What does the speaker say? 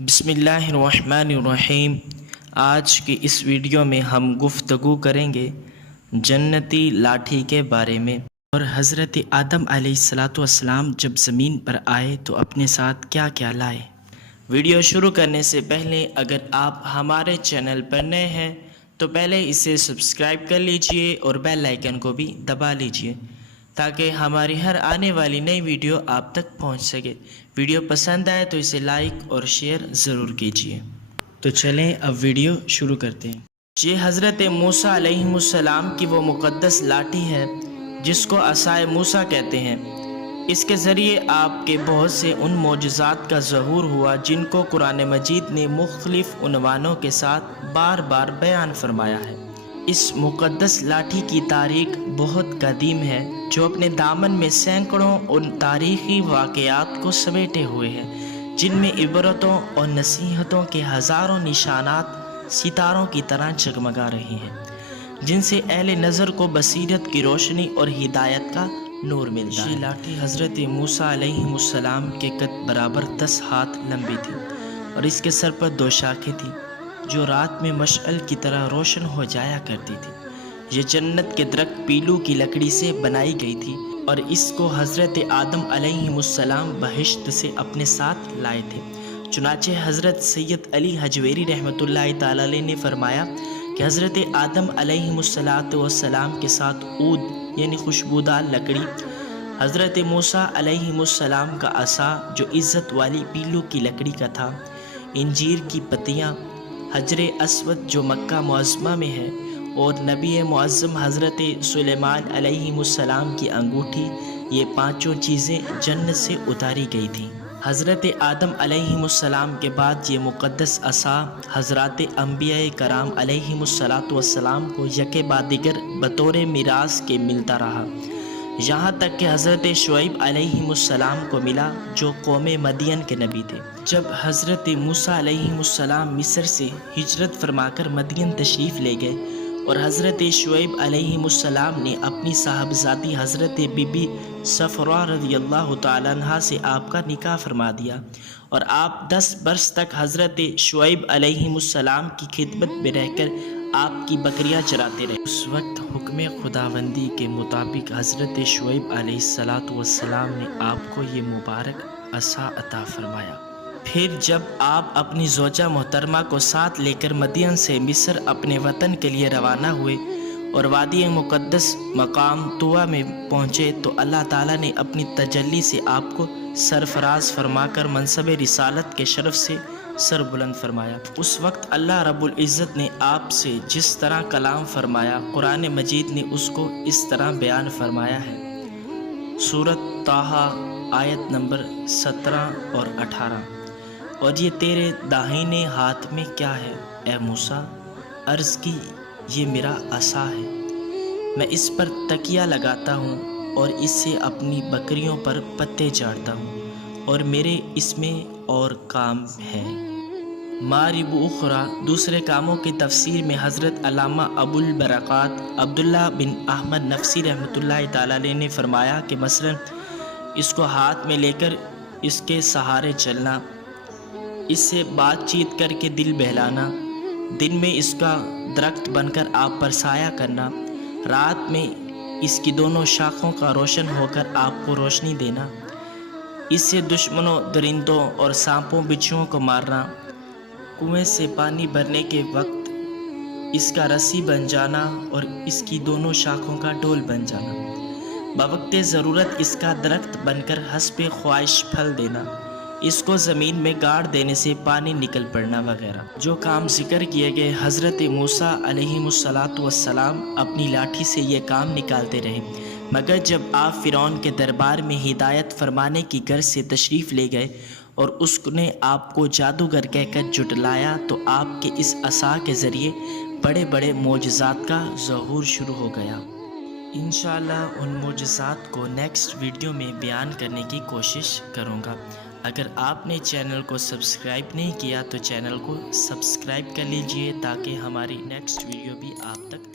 बिस्मिल्लाहिर्रहमानिर्रहीम। आज की इस वीडियो में हम गुफ्तगू करेंगे जन्नती लाठी के बारे में। और हज़रत आदम अलैहिस्सलाम जब ज़मीन पर आए तो अपने साथ क्या क्या लाए। वीडियो शुरू करने से पहले अगर आप हमारे चैनल पर नए हैं तो पहले इसे सब्सक्राइब कर लीजिए और बेल आइकन को भी दबा लीजिए ताकि हमारी हर आने वाली नई वीडियो आप तक पहुंच सके। वीडियो पसंद आए तो इसे लाइक और शेयर ज़रूर कीजिए। तो चलें अब वीडियो शुरू करते हैं। ये हज़रत मूसा अलैहिस्सलाम की वो मुक़द्दस लाठी है जिसको असाए मूसा कहते हैं। इसके ज़रिए आपके बहुत से उन मोजज़ात का ज़हूर हुआ जिनको कुरान मजीद ने मुख्तलिफ़ उन्वानों के साथ बार बार बयान फरमाया है। इस मुक़द्दस लाठी की तारीख़ बहुत कदीम है जो अपने दामन में सैकड़ों उन तारीख़ी वाक़यात को समेटे हुए है जिनमें इबरतों और नसीहतों के हज़ारों निशानात सितारों की तरह जगमगा रहे हैं, जिनसे अहले नज़र को बसीरत की रोशनी और हिदायत का नूर मिलता है। ये लाठी हज़रत मूसा अलैहिस्सलाम के कद बराबर 10 हाथ लंबी थी और इसके सर पर 2 शाखें थी जो रात में मशअल की तरह रोशन हो जाया करती थी। ये जन्नत के दरख्त पीलू की लकड़ी से बनाई गई थी और इसको हज़रत आदम अलैहिस्सलाम बहिश्त से अपने साथ लाए थे। चुनाचे हज़रत सैयद अली हजवेरी रहमतुल्लाह ताला अलैह ने फरमाया कि हज़रत आदम अलैहिस्सलाम के साथ ऊद यानी खुशबूदार लकड़ी, हज़रत मूसा अलैहिस्सलाम का असा जो इज़्ज़त वाली पीलू की लकड़ी का था, इंजीर की पत्तियाँ, हजर अस्वद जो मक्का मुअज़्ज़मा में है और नबी मुअज़्ज़म हज़रत सुलेमान अलैहिस्सलाम की अंगूठी, ये पांचों चीज़ें जन्नत से उतारी गई थी। हज़रत आदम अलैहिस्सलाम के बाद ये मुक़द्दस असा हज़रात अंबिया कराम अलैहिमुस्सलाम को यके बाद दिगर बतौर मिरास के मिलता रहा, यहाँ तक कि हज़रत शुएब अलैहिमुस्सलाम को मिला जो कौम मदियन के नबी थे। जब हज़रत मूसा अलैहिमुस्सलाम मिस्र से हिजरत फरमाकर मदियन तशरीफ़ ले गए और हज़रत शुएब अलैहिमुस्सलाम ने अपनी साहबजादी हज़रत बीबी सफ़रा रज़ियल्लाहु ताला अन्हा से आपका निकाह फरमा दिया और आप 10 बरस तक हज़रत शुएब अलैहिमुस्सलाम की खिदमत में रहकर आपकी बकरियां चराते रहे। उस वक्त हुक्म खुदावंदी के मुताबिक हज़रत शुएब अलैहिस्सलाम ने आपको ये मुबारक असा अता फरमाया। फिर जब आप अपनी ज़ौजा मोहतरमा को साथ लेकर मदियन से मिस्र अपने वतन के लिए रवाना हुए और वादी मुक़द्दस मकाम तुआ में पहुँचे तो अल्लाह ताला ने अपनी तजल्ली से आपको सरफराज फरमाकर मनसब रिसालत के शरफ से सर बुलंद फरमाया। उस वक्त अल्लाह रब्बुल इज़्ज़त ने आपसे जिस तरह कलाम फरमाया, कुरान मजीद ने उसको इस तरह बयान फरमाया है। सूरत ताहा आयत नंबर 17 और 18। और ये तेरे दाहिने हाथ में क्या है ए मूसा? अर्ज़ की ये मेरा असा है, मैं इस पर तकिया लगाता हूँ और इससे अपनी बकरियों पर पत्ते झाड़ता हूँ और मेरे इसमें और काम है। मारिब उखरा दूसरे कामों की तफसीर में हज़रत अल्लामा अबुल बरक़ात अब्दुल्ला बिन अहमद नफ़सी रहमतुल्लाह ताला अलैह ने फरमाया कि मसलन इसको हाथ में लेकर इसके सहारे चलना, इससे बातचीत करके दिल बहलाना, दिन में इसका दरख्त बनकर आप पर साया करना, रात में इसकी दोनों शाखों का रोशन होकर आपको रोशनी देना, इससे दुश्मनों, दरिंदों और सांपों बिच्छुओं को मारना, कुएं से पानी भरने के वक्त इसका रस्सी बन जाना और इसकी दोनों शाखों का डोल बन जाना, बवक्ते ज़रूरत इसका दरख्त बनकर हस्बे ख्वाहिश फल देना, इसको ज़मीन में गाड़ देने से पानी निकल पड़ना वगैरह। जो काम जिक्र किए गए हज़रत मूसा अलैहिस्सलाम अपनी लाठी से ये काम निकालते रहे, मगर जब आप फ़िरौन के दरबार में हिदायत फरमाने की गर्ज से तशरीफ़ ले गए और उसने आपको जादूगर कहकर जुटलाया तो आपके इस असा के ज़रिए बड़े बड़े मोजज़ात का ज़हूर शुरू हो गया। इंशाअल्लाह उन मोजज़ात को नेक्स्ट वीडियो में बयान करने की कोशिश करूँगा। अगर आपने चैनल को सब्सक्राइब नहीं किया तो चैनल को सब्सक्राइब कर लीजिए ताकि हमारी नेक्स्ट वीडियो भी आप तक